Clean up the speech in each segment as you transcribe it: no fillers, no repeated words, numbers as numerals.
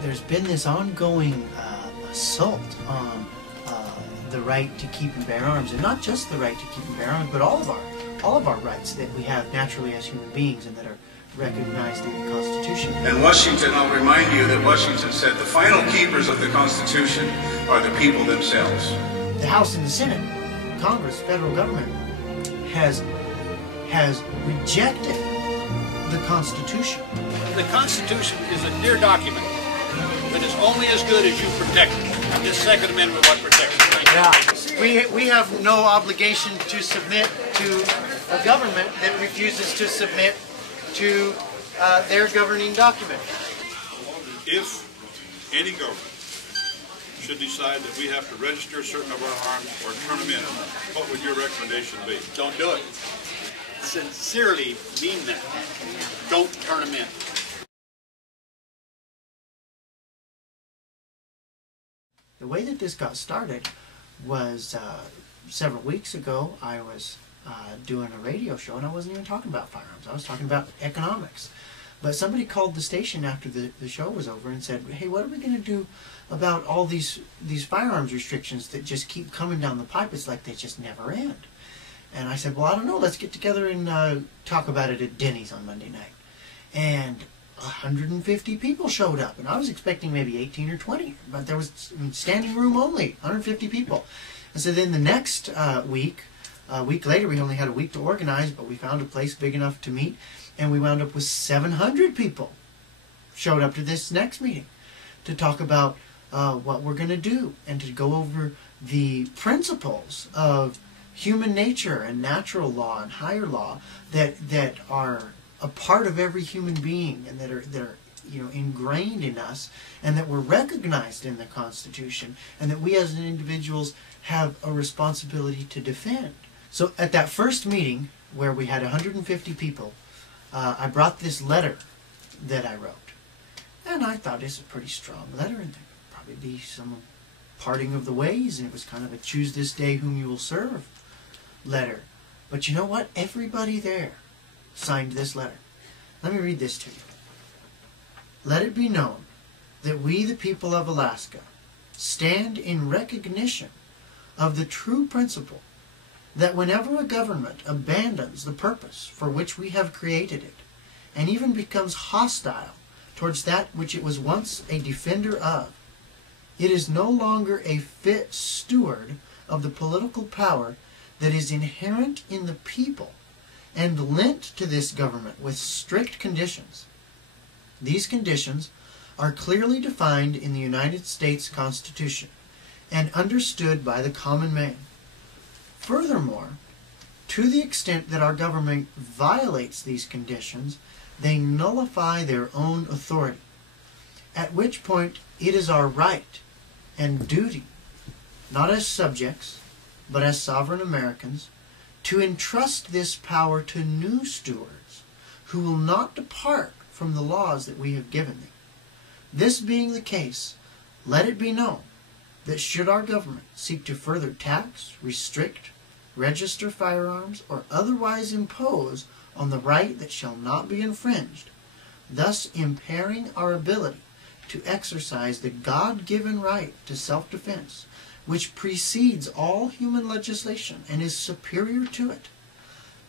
there's been this ongoing assault on the right to keep and bear arms, and not just the right to keep and bear arms, but all of our rights that we have naturally as human beings and that are recognized in the Constitution. And Washington, I'll remind you that Washington said the final keepers of the Constitution are the people themselves. The House and the Senate, Congress, federal government has rejected the Constitution. The Constitution is a dear document that is only as good as you protect it. And this Second Amendment what protects it. Yeah. We have no obligation to submit to a government that refuses to submit to their governing document. If any government should decide that we have to register certain of our arms or turn them in, what would your recommendation be? Don't do it. Sincerely mean that. Don't turn them in. The way that this got started was several weeks ago. I was doing a radio show, and I wasn't even talking about firearms. I was talking about economics. But somebody called the station after the show was over and said, hey, what are we going to do about all these firearms restrictions that just keep coming down the pipe? It's like they just never end. And I said, well, I don't know. Let's get together and talk about it at Denny's on Monday night. And 150 people showed up, and I was expecting maybe 18 or 20, but there was standing room only, 150 people. And so then the next week, a week later, we only had a week to organize, but we found a place big enough to meet, and we wound up with 700 people showed up to this next meeting to talk about what we're going to do and to go over the principles of human nature and natural law and higher law that are a part of every human being and that are ingrained in us and that were recognized in the Constitution and that we as individuals have a responsibility to defend. So at that first meeting where we had 150 people, I brought this letter that I wrote. And I thought it's a pretty strong letter and there would probably be some parting of the ways, and it was kind of a choose this day whom you will serve letter. But you know what? Everybody there signed this letter. Let me read this to you. Let it be known that we, the people of Alaska, stand in recognition of the true principle that whenever a government abandons the purpose for which we have created it, and even becomes hostile towards that which it was once a defender of, it is no longer a fit steward of the political power that is inherent in the people and lent to this government with strict conditions. These conditions are clearly defined in the United States Constitution and understood by the common man. Furthermore, to the extent that our government violates these conditions, they nullify their own authority, at which point it is our right and duty, not as subjects, but as sovereign Americans, to entrust this power to new stewards who will not depart from the laws that we have given them. This being the case, let it be known that should our government seek to further tax, restrict, register firearms, or otherwise impose on the right that shall not be infringed, thus impairing our ability to exercise the God-given right to self-defense, which precedes all human legislation and is superior to it,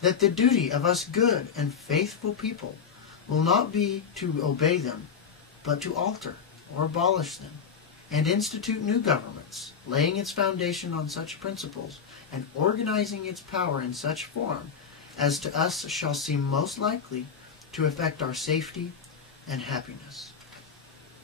that the duty of us good and faithful people will not be to obey them, but to alter or abolish them, and institute new governments, laying its foundation on such principles, and organizing its power in such form as to us shall seem most likely to affect our safety and happiness.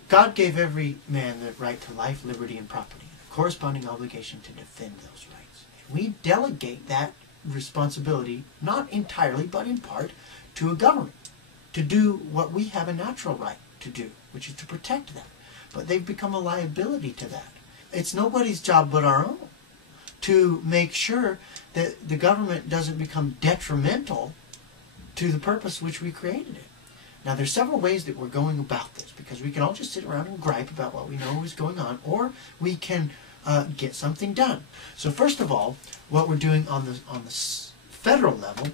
God gave every man the right to life, liberty, and property, and a corresponding obligation to defend those rights. We delegate that responsibility, not entirely, but in part, to a government, to do what we have a natural right to do, which is to protect them. But they've become a liability to that. It's nobody's job but our own to make sure that the government doesn't become detrimental to the purpose which we created it. Now, there's several ways that we're going about this, because we can all just sit around and gripe about what we know is going on, or we can get something done. So first of all, what we're doing on the federal level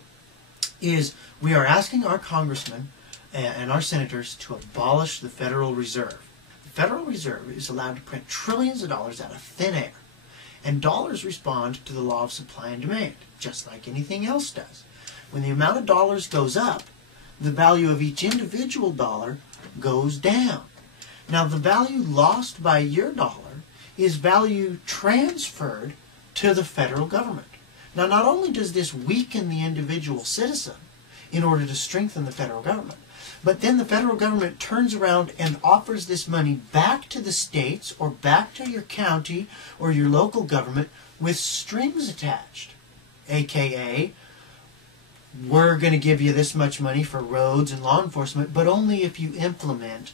is we are asking our congressmen and our senators to abolish the Federal Reserve. The Federal Reserve is allowed to print trillions of dollars out of thin air. And dollars respond to the law of supply and demand, just like anything else does. When the amount of dollars goes up, the value of each individual dollar goes down. Now, the value lost by your dollar is value transferred to the federal government. Now, not only does this weaken the individual citizen in order to strengthen the federal government, but then the federal government turns around and offers this money back to the states or back to your county or your local government with strings attached, aka we're going to give you this much money for roads and law enforcement, but only if you implement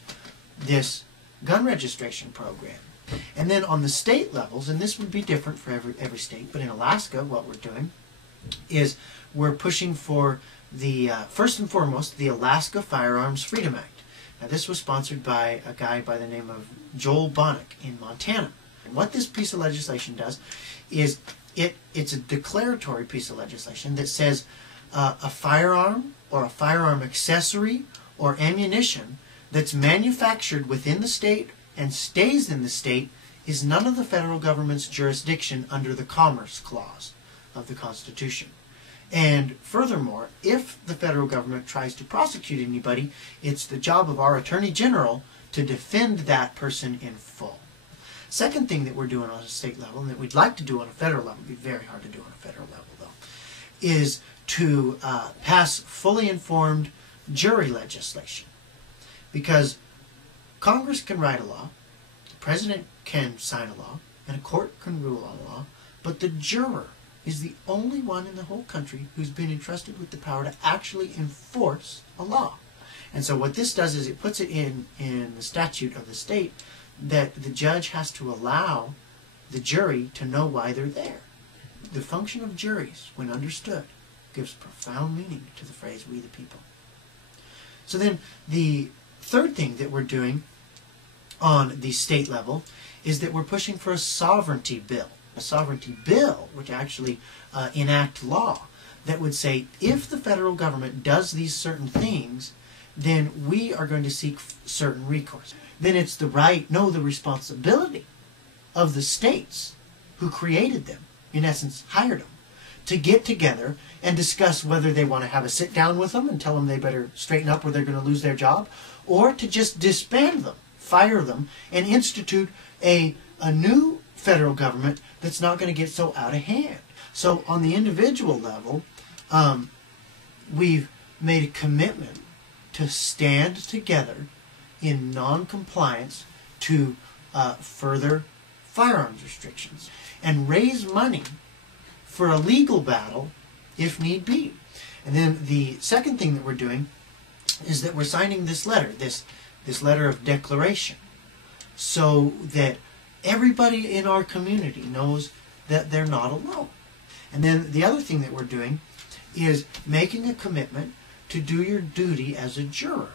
this gun registration program. And then on the state levels, and this would be different for every state, but in Alaska, what we're doing is we're pushing for the, first and foremost, the Alaska Firearms Freedom Act. Now, this was sponsored by a guy by the name of Joel Bonnick in Montana. And what this piece of legislation does is it's a declaratory piece of legislation that says a firearm or a firearm accessory or ammunition that's manufactured within the state and stays in the state is none of the federal government's jurisdiction under the Commerce Clause of the Constitution. And furthermore, if the federal government tries to prosecute anybody, it's the job of our Attorney General to defend that person in full. Second thing that we're doing on a state level, and that we'd like to do on a federal level, it'd be very hard to do on a federal level though, is to pass fully informed jury legislation. Because Congress can write a law, the President can sign a law, and a court can rule on a law, but the juror is the only one in the whole country who's been entrusted with the power to actually enforce a law. And so what this does is it puts it in the statute of the state that the judge has to allow the jury to know why they're there. The function of juries, when understood, gives profound meaning to the phrase, we the people. So then the third thing that we're doing on the state level is that we're pushing for a sovereignty bill. A sovereignty bill would actually enact law that would say if the federal government does these certain things, then we are going to seek certain recourse. Then it's the right, no, the responsibility of the states who created them, in essence hired them, to get together and discuss whether they want to have a sit down with them and tell them they better straighten up or they're going to lose their job, or to just disband them, fire them, and institute a new federal government that's not going to get so out of hand. So on the individual level, we've made a commitment to stand together in non-compliance to further firearms restrictions and raise money for a legal battle if need be. And then the second thing that we're doing is that we're signing this letter, this letter of declaration, so that everybody in our community knows that they're not alone. And then the other thing that we're doing is making a commitment to do your duty as a juror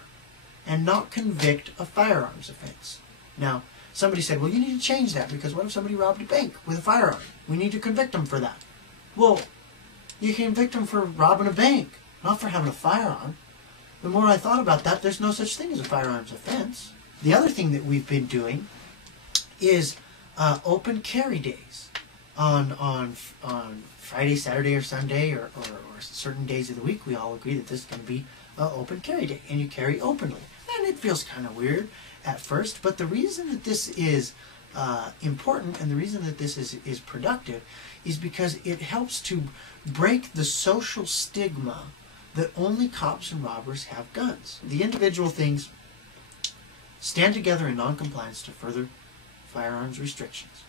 and not convict a firearms offense. Now, somebody said, well, you need to change that because what if somebody robbed a bank with a firearm? We need to convict them for that. Well, you can convict them for robbing a bank, not for having a firearm. The more I thought about that, there's no such thing as a firearms offense. The other thing that we've been doing is open carry days on Friday, Saturday, or Sunday, or certain days of the week. We all agree that this is going to be an open carry day, and you carry openly. And it feels kind of weird at first, but the reason that this is important and the reason that this is productive is because it helps to break the social stigma that only cops and robbers have guns. The individual things stand together in non-compliance to further firearms restrictions.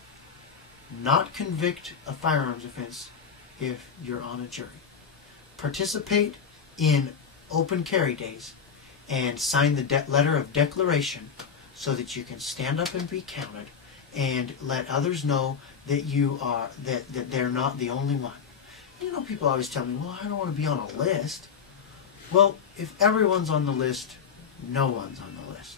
Not convict a firearms offense if you're on a jury. Participate in open carry days and sign the letter of declaration so that you can stand up and be counted and let others know that you are that they're not the only one. You know, people always tell me, well, I don't want to be on a list. Well, if everyone's on the list, no one's on the list.